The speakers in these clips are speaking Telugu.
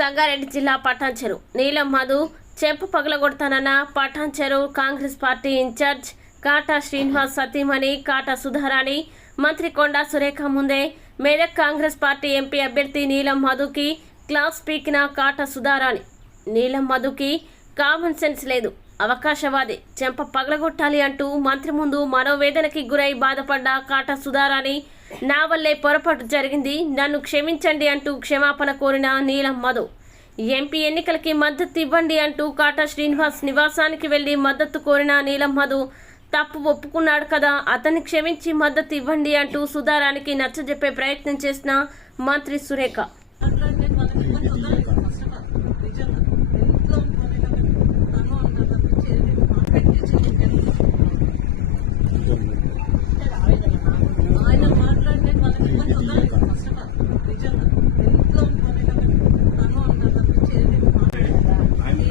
సంగారెడ్డి జిల్లా పటాన్చెరు. నీలం మధు చెప్పు పగలగొడతానన్న పటాన్చెరు కాంగ్రెస్ పార్టీ ఇన్ఛార్జ్ కాటా శ్రీనివాస్ సతీమణి కాటా సుధారాణి మంత్రి కొండా సురేఖ ముందే మెదక్ కాంగ్రెస్ పార్టీ ఎంపీ అభ్యర్థి నీలం మధుకి క్లాస్ పీకిన కాటా సుధారాణి. నీలం మధుకి కామన్ సెన్స్ లేదు. అవకాశవాది. చెంప పగలగొట్టాలి అంటూ మంత్రి ముందు మనోవేదనకి గురై బాధపడ్డ కాటా సుధారాణి నా వల్లే పొరపాటు జరిగింది. నన్ను క్షమించండి అంటూ క్షమాపణ కోరిన నీలం మధు. ఎంపీ ఎన్నికలకి మద్దతు ఇవ్వండి అంటూ కాటా శ్రీనివాస్ నివాసానికి వెళ్ళి మద్దతు కోరిన నీలం మధు తప్పు ఒప్పుకున్నాడు కదా అతన్ని క్షమించి మద్దతు ఇవ్వండి అంటూ సుధారానికి నచ్చజెప్పే ప్రయత్నం చేసిన మంత్రి సురేఖ.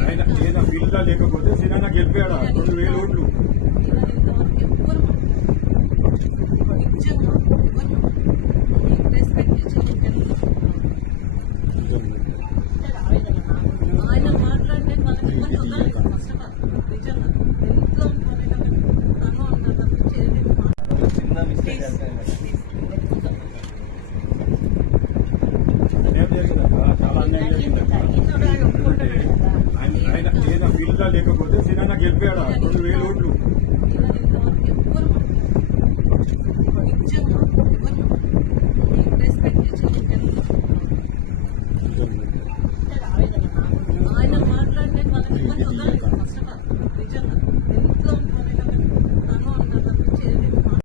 ఆయన లేకపోతే సినానా గెలిపాడా? రెండు వేల ఓట్లు చిన్న మిస్టేక్ ఆయన లేదా బిల్లా లేకపోతే సినా గెలిపాడా రెండు వేలు ఓట్లు